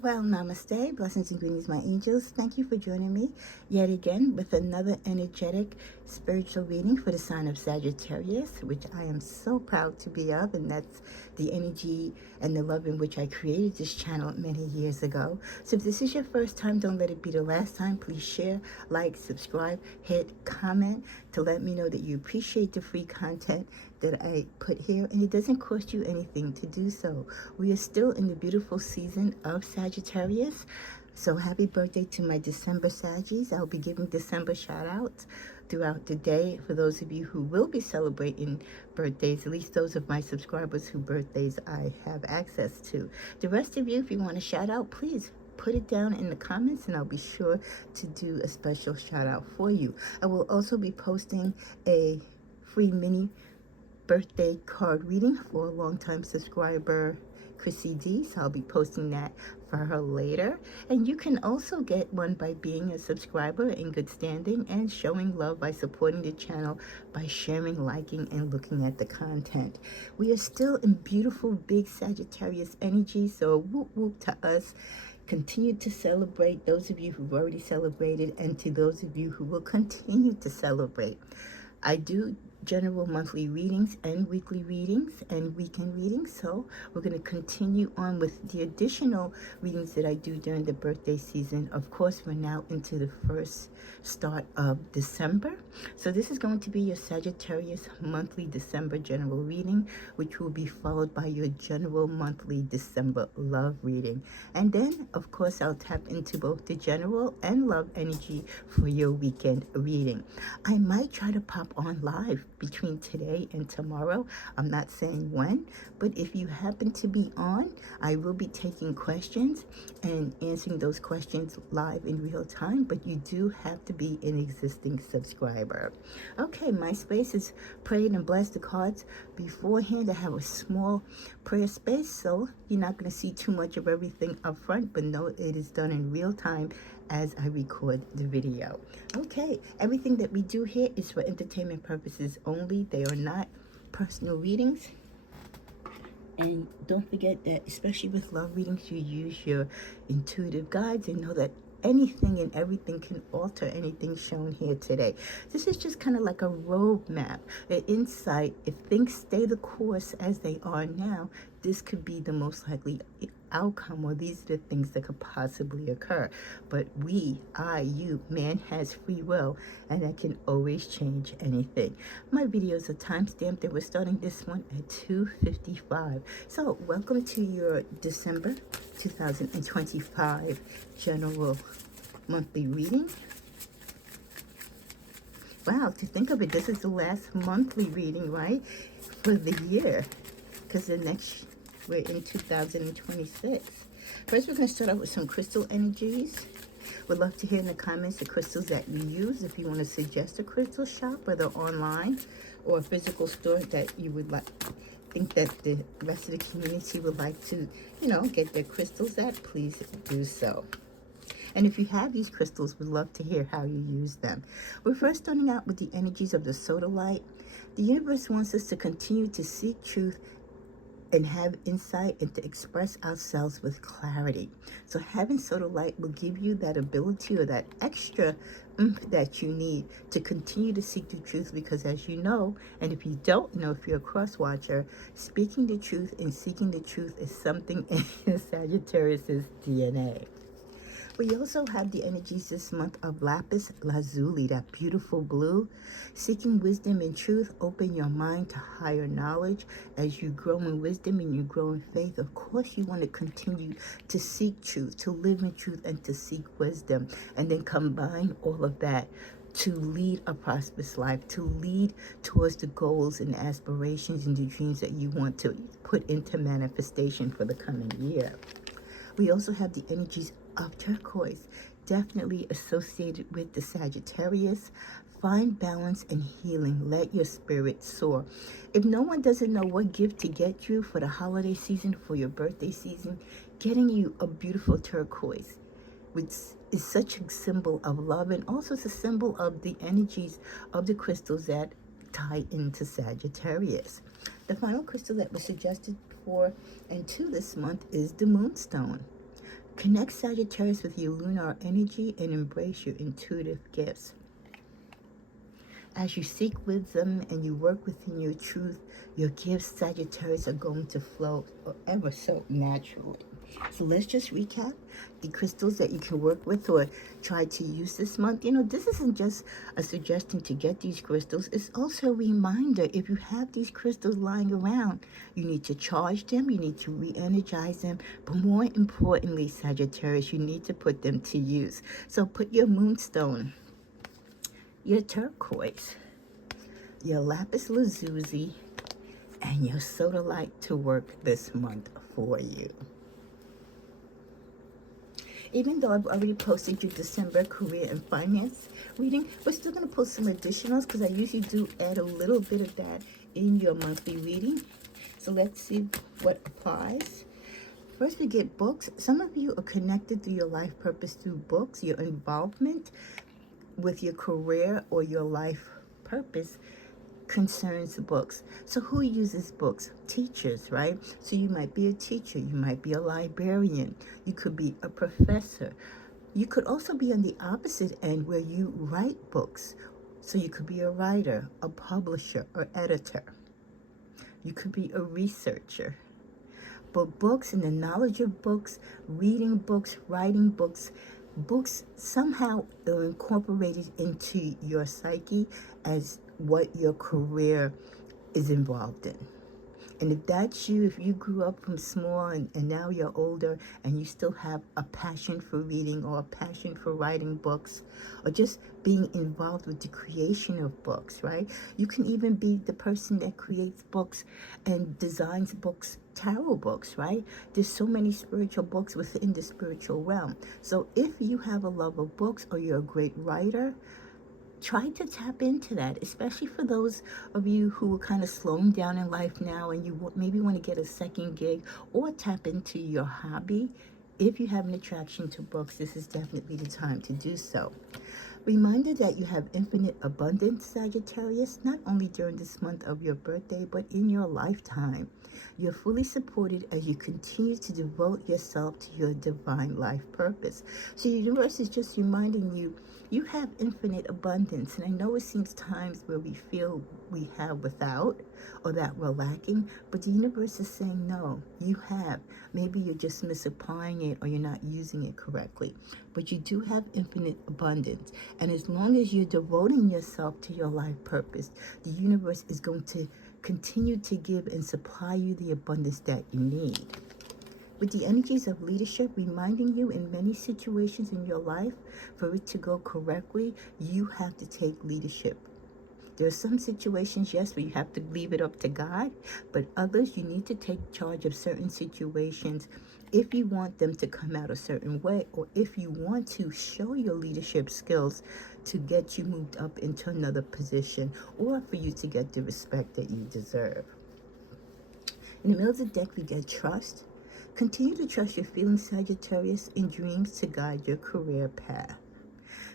Well, namaste, blessings and greetings, my angels. Thank you for joining me yet again with another energetic spiritual reading for the sign of Sagittarius, which I am so proud to be of, and that's the energy and the love in which I created this channel many years ago. So if this is your first time, don't let it be the last time. Please share, like, subscribe, hit comment to let me know that you appreciate the free content that I put here, and it doesn't cost you anything to do so. We are still in the beautiful season of Sagittarius, so happy birthday to my December Saggies. I'll be giving December shout outs throughout the day for those of you who will be celebrating birthdays, at least those of my subscribers whose birthdays I have access to. The rest of you, if you want to shout out, please put it down in the comments and I'll be sure to do a special shout out for you. I will also be posting a free mini birthday card reading for a longtime subscriber, Chrissy D. So I'll be posting that for her later. And you can also get one by being a subscriber in good standing and showing love by supporting the channel by sharing, liking, and looking at the content. We are still in beautiful big Sagittarius energy, so whoop whoop to us. Continue to celebrate those of you who've already celebrated, and to those of you who will continue to celebrate. I do general monthly readings and weekly readings and weekend readings, so we're going to continue on with the additional readings that I do during the birthday season. Of course, we're now into the first start of December, so this is going to be your Sagittarius monthly December general reading, which will be followed by your general monthly December love reading. And then of course I'll tap into both the general and love energy for your weekend reading. I might try to pop on live between today and tomorrow. I'm not saying when, but if you happen to be on, I will be taking questions and answering those questions live in real time, but you do have to be an existing subscriber. Okay, my space is prayed and blessed the cards beforehand. I have a small prayer space, so you're not going to see too much of everything up front, but know it is done in real time as I record the video. Okay, everything that we do here is for entertainment purposes only. They are not personal readings. And don't forget that, especially with love readings, you use your intuitive guides and know that anything and everything can alter anything shown here today. This is just kind of like a roadmap, an insight. If things stay the course as they are now, this could be the most likely outcome, or these are the things that could possibly occur. But you, man has free will, and that can always change anything. My videos are time-stamped, and we're starting this one at 2:55. So welcome to your December 2025 general monthly reading. Wow, to think of it, this is the last monthly reading, right, for the year, because the next, we're in 2026. First, we're going to start out with some crystal energies. Would love to hear in the comments the crystals that you use. If you want to suggest a crystal shop, whether online or a physical store that you would like, think that the rest of the community would like to, get their crystals at, please do so. And if you have these crystals, we'd love to hear how you use them. We're first starting out with the energies of the sodalite. The universe wants us to continue to seek truth and have insight and to express ourselves with clarity. So having sodalite will give you that ability or that extra that you need to continue to seek the truth, because as you know, and if you don't know, if you're a cross watcher, speaking the truth and seeking the truth is something in Sagittarius's DNA. We also have the energies this month of lapis lazuli, that beautiful blue. Seeking wisdom and truth, open your mind to higher knowledge. As you grow in wisdom and you grow in faith, of course you want to continue to seek truth, to live in truth, and to seek wisdom. And then combine all of that to lead a prosperous life, to lead towards the goals and aspirations and the dreams that you want to put into manifestation for the coming year. We also have the energies of turquoise, definitely associated with the Sagittarius. Find balance and healing. Let your spirit soar. If no one doesn't know what gift to get you for the holiday season, for your birthday season, getting you a beautiful turquoise, which is such a symbol of love, and also it's a symbol of the energies of the crystals that tie into Sagittarius. The final crystal that was suggested for and to this month is the moonstone. Connect Sagittarius with your lunar energy and embrace your intuitive gifts. As you seek wisdom and you work within your truth, your gifts, Sagittarius, are going to flow ever so naturally. So let's just recap the crystals that you can work with or try to use this month. You know, this isn't just a suggestion to get these crystals. It's also a reminder, if you have these crystals lying around, you need to charge them, you need to re-energize them. But more importantly, Sagittarius, you need to put them to use. So put your moonstone, your turquoise, your lapis lazuli, and your sodalite to work this month for you. Even though I've already posted your December career and finance reading, we're still going to post some additionals because I usually do add a little bit of that in your monthly reading. So let's see what applies. First, we get books. Some of you are connected to your life purpose through books. Your involvement with your career or your life purpose concerns books. So who uses books? Teachers, right? So you might be a teacher, you might be a librarian, you could be a professor. You could also be on the opposite end where you write books. So you could be a writer, a publisher, or editor. You could be a researcher. But books and the knowledge of books, reading books, writing books, books somehow are incorporated into your psyche as what your career is involved in. And if that's you, if you grew up from small and now you're older and you still have a passion for reading or a passion for writing books or just being involved with the creation of books, right? You can even be the person that creates books and designs books, tarot books, right? There's so many spiritual books within the spiritual realm. So if you have a love of books or you're a great writer, try to tap into that, especially for those of you who are kind of slowing down in life now and you maybe want to get a second gig or tap into your hobby. If you have an attraction to books, this is definitely the time to do so. Reminder that you have infinite abundance, Sagittarius, not only during this month of your birthday, but in your lifetime. You're fully supported as you continue to devote yourself to your divine life purpose. So the universe is just reminding you, you have infinite abundance. And I know it seems times where we feel we have without or that we're lacking, but the universe is saying, no, you have. Maybe you're just misapplying it or you're not using it correctly. But you do have infinite abundance. And as long as you're devoting yourself to your life purpose, the universe is going to continue to give and supply you the abundance that you need. With the energies of leadership reminding you in many situations in your life, for it to go correctly, you have to take leadership. There are some situations, yes, where you have to leave it up to God, but others you need to take charge of certain situations if you want them to come out a certain way, or if you want to show your leadership skills to get you moved up into another position, or for you to get the respect that you deserve. In the middle of the deck, we get trust. Continue to trust your feelings, Sagittarius, and dreams to guide your career path.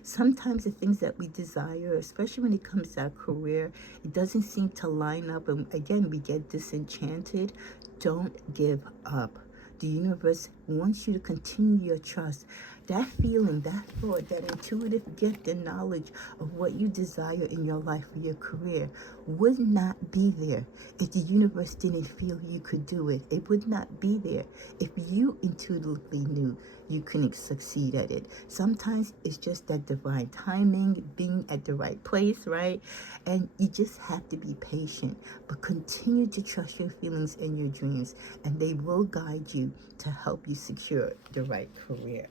Sometimes the things that we desire, especially when it comes to our career, it doesn't seem to line up, and again, we get disenchanted. Don't give up. The universe wants you to continue your trust. That feeling, that thought, that intuitive gift and knowledge of what you desire in your life or your career would not be there if the universe didn't feel you could do it. It would not be there if you intuitively knew you couldn't succeed at it. Sometimes it's just that divine timing, being at the right place, right? And you just have to be patient, but continue to trust your feelings and your dreams, and they will guide you to help you secure the right career.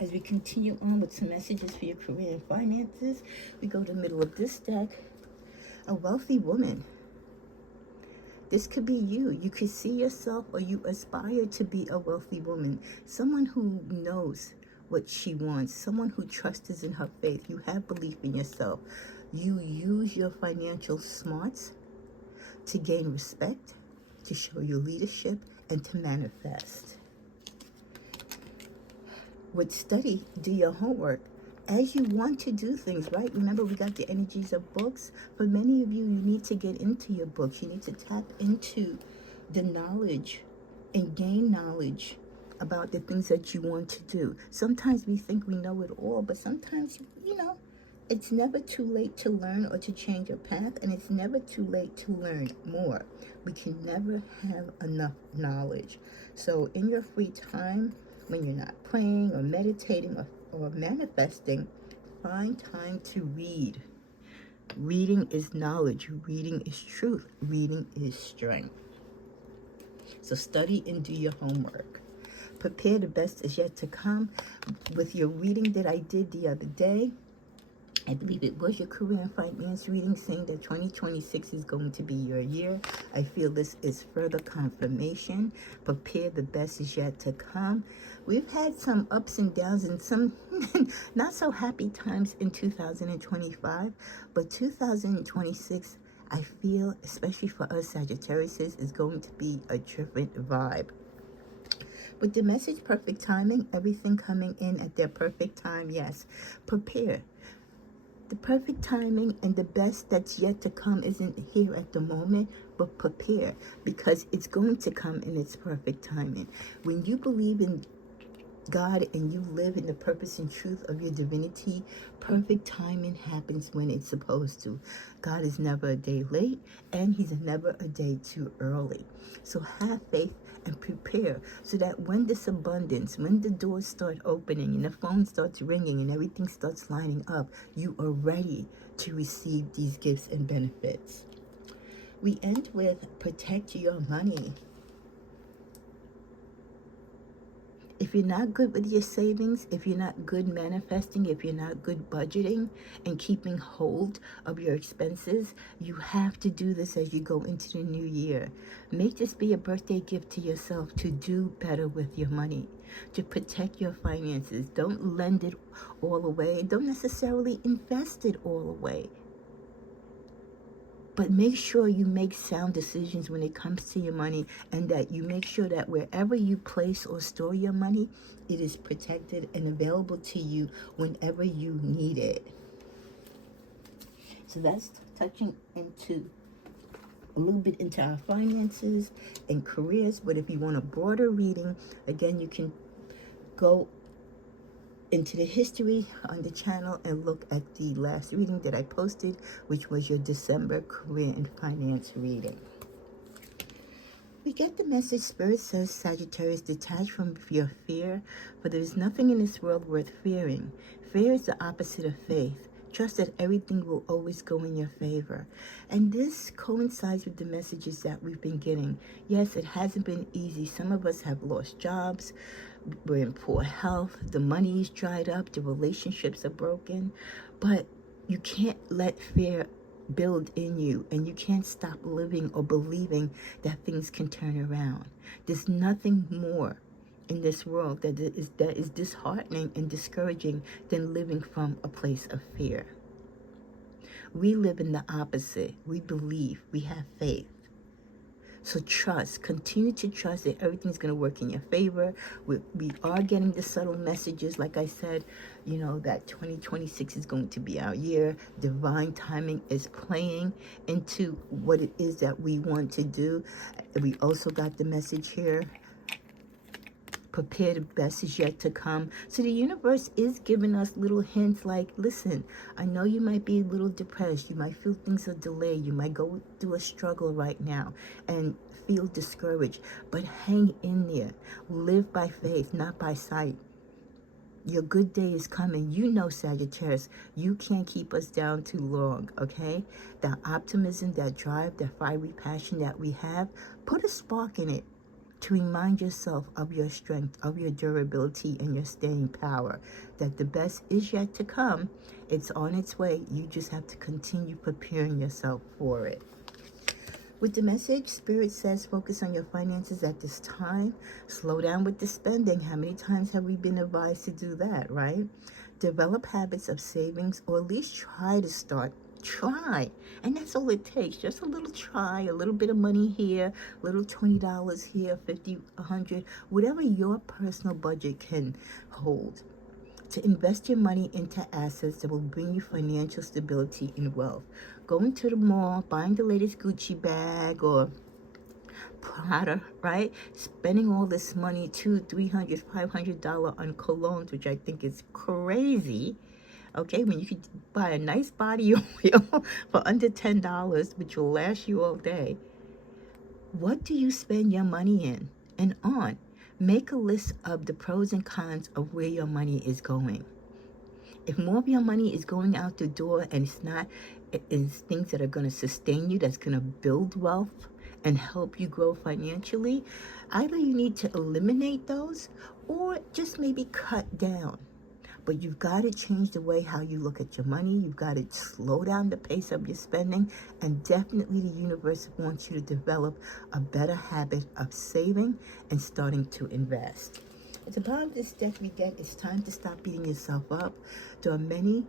As we continue on with some messages for your career and finances, we go to the middle of this deck, a wealthy woman. This could be you. You could see yourself, or you aspire to be a wealthy woman, someone who knows what she wants, someone who trusts in her faith. You have belief in yourself. You use your financial smarts to gain respect, to show your leadership, and to manifest. With study, do your homework as you want to do things, right? Remember, we got the energies of books. For many of you, you need to get into your books. You need to tap into the knowledge and gain knowledge about the things that you want to do. Sometimes we think we know it all, but sometimes, it's never too late to learn or to change your path, and it's never too late to learn more. We can never have enough knowledge. So in your free time, when you're not praying or meditating or manifesting, find time to read. Reading is knowledge. Reading is truth. Reading is strength. So study and do your homework. Prepare, the best is yet to come. With your reading that I did the other day, I believe it was your career and finance reading, saying that 2026 is going to be your year. I feel this is further confirmation. Prepare, the best is yet to come. We've had some ups and downs and some not so happy times in 2025, but 2026, I feel, especially for us Sagittarius, is going to be a different vibe. With the message perfect timing, everything coming in at their perfect time, yes. Prepare. The perfect timing and the best that's yet to come isn't here at the moment, but prepare, because it's going to come in its perfect timing. When you believe in God and you live in the purpose and truth of your divinity, perfect timing happens when it's supposed to. God is never a day late, and he's never a day too early. So have faith and prepare, so that when this abundance, when the doors start opening and the phone starts ringing and everything starts lining up, you are ready to receive these gifts and benefits. We end with protect your money. If you're not good with your savings, if you're not good manifesting, if you're not good budgeting and keeping hold of your expenses, you have to do this as you go into the new year. Make this be a birthday gift to yourself to do better with your money, to protect your finances. Don't lend it all away. Don't necessarily invest it all away. But make sure you make sound decisions when it comes to your money, and that you make sure that wherever you place or store your money, it is protected and available to you whenever you need it. So that's touching into a little bit into our finances and careers. But if you want a broader reading, again, you can go into the history on the channel and look at the last reading that I posted, which was your December career and finance reading. We get the message. Spirit says, Sagittarius, detach from your fear, for there is nothing in this world worth fearing. Fear is the opposite of faith. Trust that everything will always go in your favor. And this coincides with the messages that we've been getting. Yes, it hasn't been easy. Some of us have lost jobs. We're in poor health. The money is dried up. The relationships are broken. But you can't let fear build in you, and you can't stop living or believing that things can turn around. There's nothing more in this world that is disheartening and discouraging than living from a place of fear. We live in the opposite. We believe, we have faith. So trust, continue to trust that everything's going to work in your favor. We are getting the subtle messages, like I said, that 2026 is going to be our year. Divine timing is playing into what it is that we want to do. We also got the message here, prepare, the best is yet to come. So the universe is giving us little hints like, listen, I know you might be a little depressed. You might feel things are delayed. You might go through a struggle right now and feel discouraged. But hang in there. Live by faith, not by sight. Your good day is coming. You know, Sagittarius, you can't keep us down too long, okay? That optimism, that drive, that fiery passion that we have, put a spark in it, to remind yourself of your strength, of your durability, and your staying power, that the best is yet to come. It's on its way. You just have to continue preparing yourself for it. With the message, Spirit says, focus on your finances at this time. Slow down with the spending. How many times have we been advised to do that, right? Develop habits of savings, or at least try to start. Try, and that's all it takes. Just a little try, a little bit of money here, a little $20 here, 50, 100, whatever your personal budget can hold, to invest your money into assets that will bring you financial stability and wealth. Going to the mall, buying the latest Gucci bag, or Prada, right? Spending all this money, $200, $300, $500 on colognes, which I think is crazy. Okay, when you could buy a nice body oil for under $10, which will last you all day. What do you spend your money in and on? Make a list of the pros and cons of where your money is going. If more of your money is going out the door and it's not in things that are going to sustain you, that's going to build wealth and help you grow financially, either you need to eliminate those or just maybe cut down. But you've got to change the way how you look at your money. You've got to slow down the pace of your spending. And definitely the universe wants you to develop a better habit of saving and starting to invest. At the bottom of this deck we get, it's time to stop beating yourself up. There are many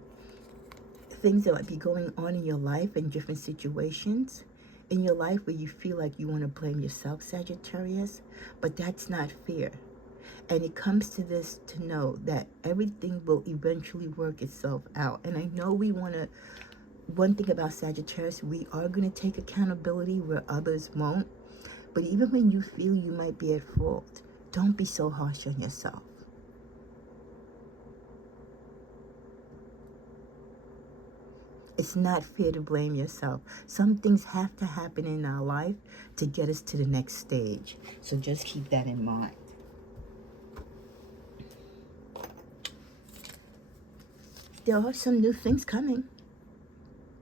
things that might be going on in your life in different situations in your life where you feel like you want to blame yourself, Sagittarius, but that's not fair. And it comes to this to know that everything will eventually work itself out. And I know we want to, one thing about Sagittarius, we are going to take accountability where others won't. But even when you feel you might be at fault, don't be so harsh on yourself. It's not fair to blame yourself. Some things have to happen in our life to get us to the next stage. So just keep that in mind. There are some new things coming.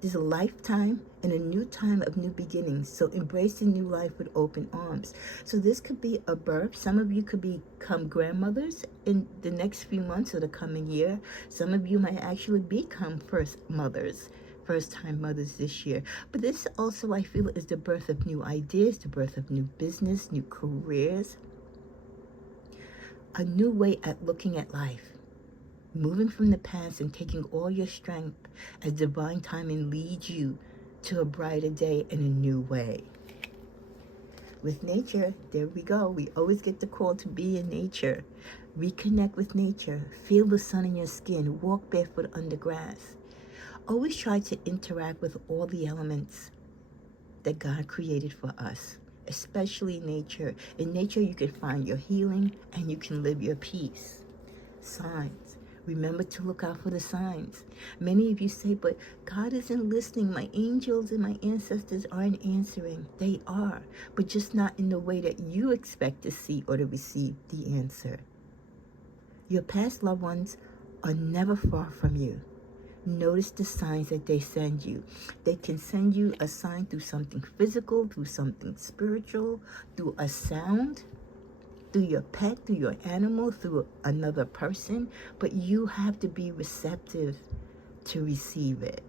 There's a lifetime and a new time of new beginnings. So embrace the new life with open arms. So this could be a birth. Some of you could become grandmothers in the next few months or the coming year. Some of you might actually become first-time mothers this year. But this also, I feel, is the birth of new ideas, the birth of new business, new careers, a new way at looking at life. Moving from the past and taking all your strength as divine timing leads you to a brighter day in a new way. With nature, there we go. We always get the call to be in nature. Reconnect with nature. Feel the sun in your skin. Walk barefoot under grass. Always try to interact with all the elements that God created for us, especially nature. In nature, you can find your healing and you can live your peace. Signs. Remember to look out for the signs. Many of you say, but God isn't listening. My angels and my ancestors aren't answering. They are, but just not in the way that you expect to see or to receive the answer. Your past loved ones are never far from you. Notice the signs that they send you. They can send you a sign through something physical, through something spiritual, through a sound, through your pet, through your animal, through another person, but you have to be receptive to receive it.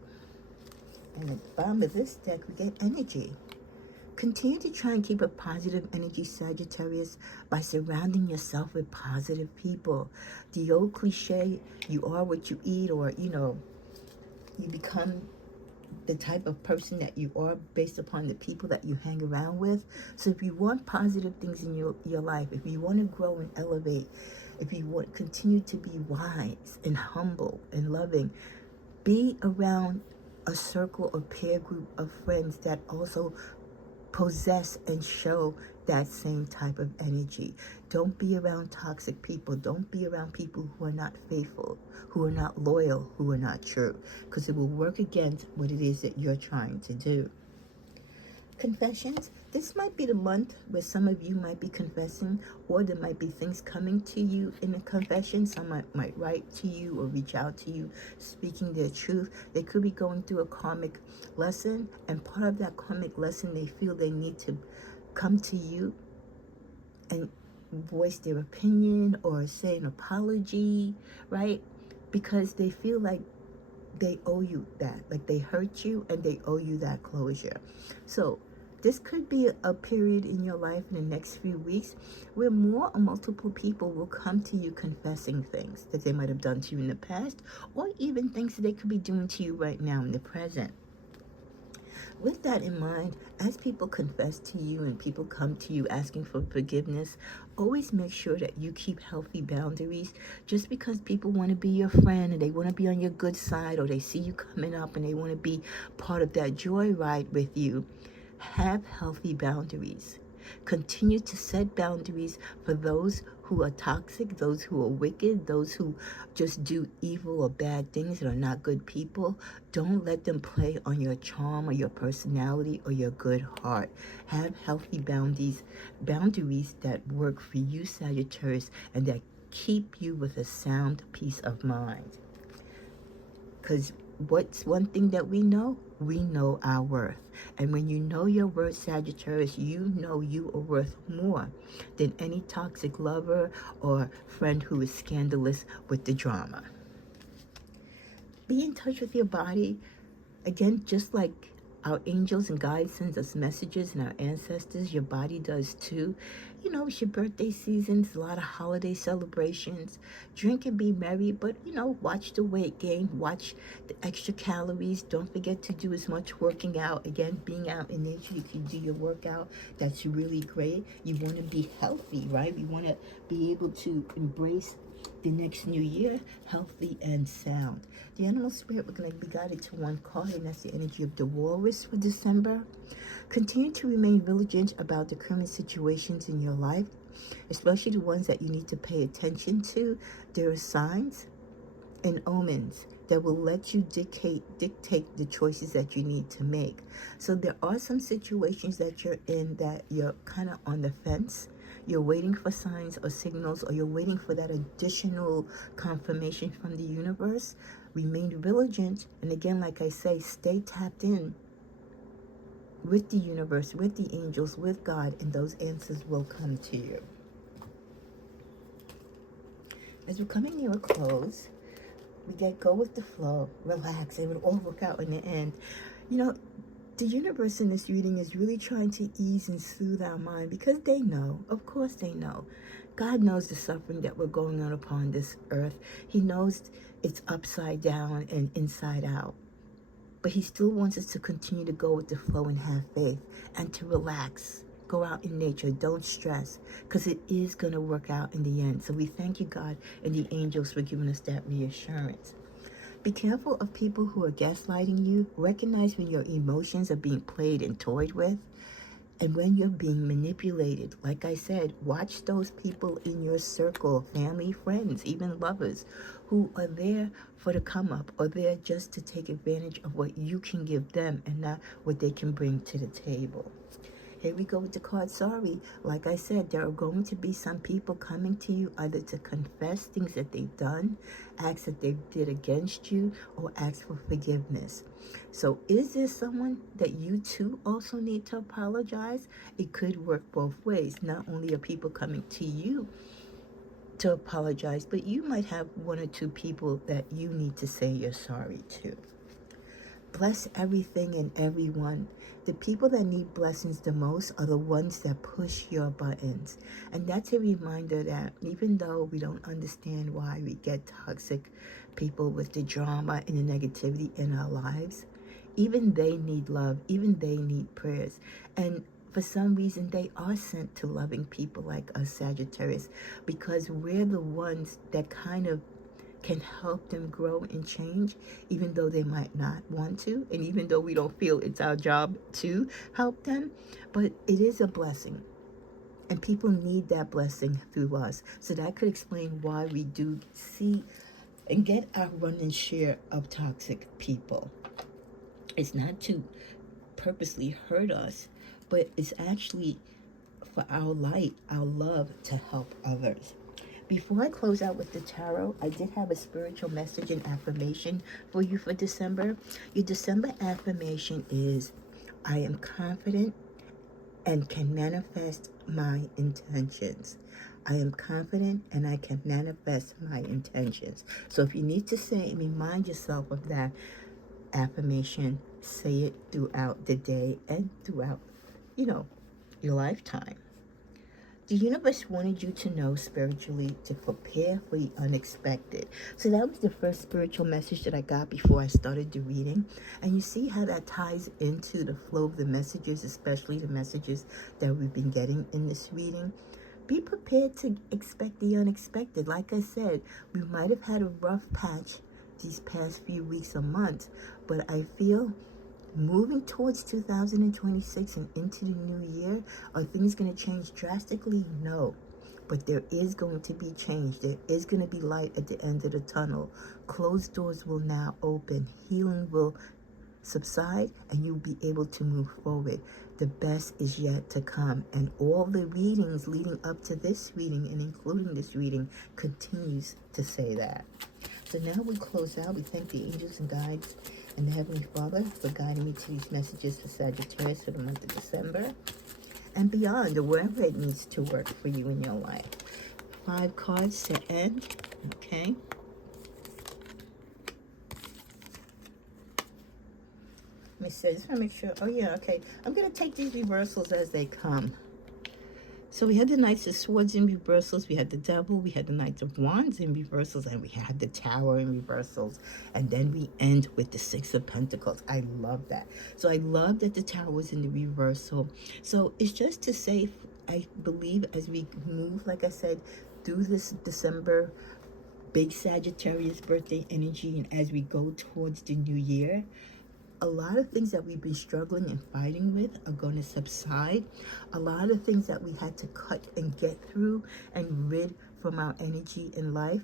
And at the bottom of this deck, we get energy. Continue to try and keep a positive energy, Sagittarius, by surrounding yourself with positive people. The old cliche, you are what you eat, or, you become the type of person that you are based upon the people that you hang around with. So if you want positive things in your life, if you want to grow and elevate, if you want to continue to be wise and humble and loving, be around a circle or peer group of friends that also possess and show that same type of energy. Don't be around toxic people. Don't be around people who are not faithful, who are not loyal, who are not true, because it will work against what it is that you're trying to do. Confessions. This might be the month where some of you might be confessing, or there might be things coming to you in a confession. Some might write to you or reach out to you speaking their truth. They could be going through a karmic lesson, and part of that karmic lesson, they feel they need to come to you and voice their opinion or say an apology, right? Because they feel like they owe you that, like they hurt you and they owe you that closure. So this could be a period in your life in the next few weeks where more or multiple people will come to you confessing things that they might have done to you in the past, or even things that they could be doing to you right now in the present. With that in mind, as people confess to you and people come to you asking for forgiveness, always make sure that you keep healthy boundaries. Just because people want to be your friend and they want to be on your good side, or they see you coming up and they want to be part of that joy ride with you, have healthy boundaries. Continue to set boundaries for those who are toxic, those who are wicked, those who just do evil or bad things and are not good people. Don't let them play on your charm or your personality or your good heart. Have healthy boundaries that work for you, Sagittarius, and that keep you with a sound peace of mind. Because what's one thing that we know? We know our worth. And when you know your worth, Sagittarius, you know you are worth more than any toxic lover or friend who is scandalous with the drama. Be in touch with your body. Again, just like our angels and guides sends us messages and our ancestors, your body does too. You know, it's your birthday season, there's a lot of holiday celebrations. Drink and be merry, but watch the weight gain, watch the extra calories. Don't forget to do as much working out. Again, being out in nature, you can do your workout. That's really great. You want to be healthy, right? We want to be able to embrace the next new year healthy and sound. The animal spirit, we're going to be guided to one card, and that's the energy of the walrus for December. Continue to remain vigilant about the current situations in your life, especially the ones that you need to pay attention to. There are signs and omens that will let you dictate the choices that you need to make. So there are some situations that you're in that you're kind of on the fence. You're waiting for signs or signals, or you're waiting for that additional confirmation from the universe. Remain vigilant, and again, like I say, stay tapped in with the universe, with the angels, with God, and those answers will come to you. As we're coming near a close, we get go with the flow, relax, it will all work out in the end. The universe in this reading is really trying to ease and soothe our mind, because they know, of course they know. God knows the suffering that we're going on upon this earth. He knows it's upside down and inside out. But he still wants us to continue to go with the flow and have faith and to relax. Go out in nature. Don't stress, because it is going to work out in the end. So we thank you, God, and the angels for giving us that reassurance. Be careful of people who are gaslighting you. Recognize when your emotions are being played and toyed with, and when you're being manipulated. Like I said, watch those people in your circle, family, friends, even lovers, who are there for the come up, or there just to take advantage of what you can give them and not what they can bring to the table. Here we go with the card sorry. Like I said, there are going to be some people coming to you either to confess things that they've done, acts that they did against you, or ask for forgiveness. So is there someone that you too also need to apologize? It could work both ways. Not only are people coming to you to apologize, but you might have one or two people that you need to say you're sorry to. Bless everything and everyone. The people that need blessings the most are the ones that push your buttons. And that's a reminder that even though we don't understand why we get toxic people with the drama and the negativity in our lives, even they need love, even they need prayers. And for some reason, they are sent to loving people like us, Sagittarius, because we're the ones that kind of can help them grow and change, even though they might not want to, and even though we don't feel it's our job to help them. But it is a blessing, and people need that blessing through us. So that could explain why we do see and get our run and share of toxic people. It's not to purposely hurt us, but it's actually for our light, our love, to help others. Before I close out with the tarot, I did have a spiritual message and affirmation for you for December. Your December affirmation is, I am confident and can manifest my intentions. I am confident and I can manifest my intentions. So if you need to say and remind yourself of that affirmation, say it throughout the day and throughout, your lifetime. The universe wanted you to know spiritually to prepare for the unexpected. So that was the first spiritual message that I got before I started the reading. And you see how that ties into the flow of the messages, especially the messages that we've been getting in this reading. Be prepared to expect the unexpected. Like I said, we might have had a rough patch these past few weeks or months, but I feel moving towards 2026 and into the new year, are things going to change drastically? No. But there is going to be change. There is going to be light at the end of the tunnel. Closed doors will now open. Healing will subside, and you'll be able to move forward. The best is yet to come. And all the readings leading up to this reading and including this reading continues to say that. So now we close out. We thank the angels and guides and the Heavenly Father for guiding me to these messages for Sagittarius for the month of December and beyond, or wherever it needs to work for you in your life. 5 cards to end. Okay. Let me see. I just want to make sure. Oh, yeah. Okay. I'm going to take these reversals as they come. So we had the Knights of Swords in reversals, we had the Devil, we had the Knights of Wands in reversals, and we had the Tower in reversals. And then we end with the Six of Pentacles. I love that. So I love that the Tower was in the reversal. So it's just to say, I believe as we move, like I said, through this December big Sagittarius birthday energy, and as we go towards the new year, a lot of things that we've been struggling and fighting with are going to subside. A lot of things that we had to cut and get through and rid from our energy in life,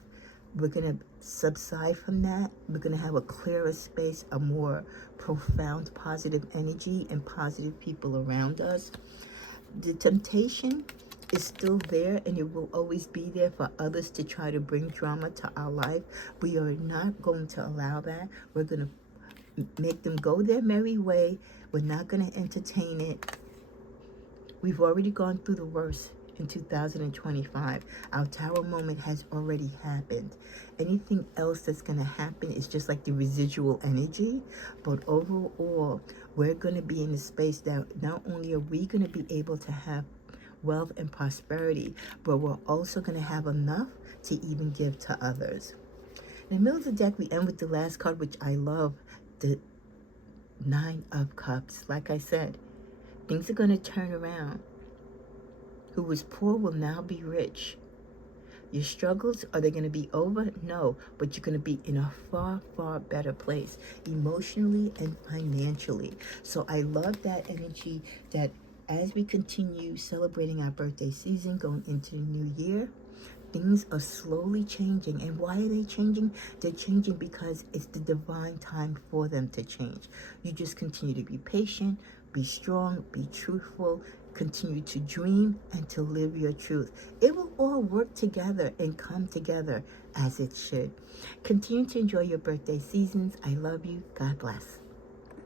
we're going to subside from that. We're going to have a clearer space, a more profound positive energy and positive people around us. The temptation is still there, and it will always be there for others to try to bring drama to our life. We are not going to allow that. We're going to make them go their merry way. We're not going to entertain it. We've already gone through the worst in 2025. Our Tower moment has already happened. Anything else that's going to happen is just like the residual energy. But overall, we're going to be in a space that not only are we going to be able to have wealth and prosperity, but we're also going to have enough to even give to others. In the middle of the deck, we end with the last card, which I love, the 9 of Cups. Like I said, things are going to turn around. Who was poor will now be rich. Your struggles, are they going to be over? No, but you're going to be in a far, far better place emotionally and financially. So I love that energy, that as we continue celebrating our birthday season, going into the new year, things are slowly changing. And why are they changing? They're changing because it's the divine time for them to change. You just continue to be patient, be strong, be truthful, continue to dream and to live your truth. It will all work together and come together as it should. Continue to enjoy your birthday seasons. I love you. God bless.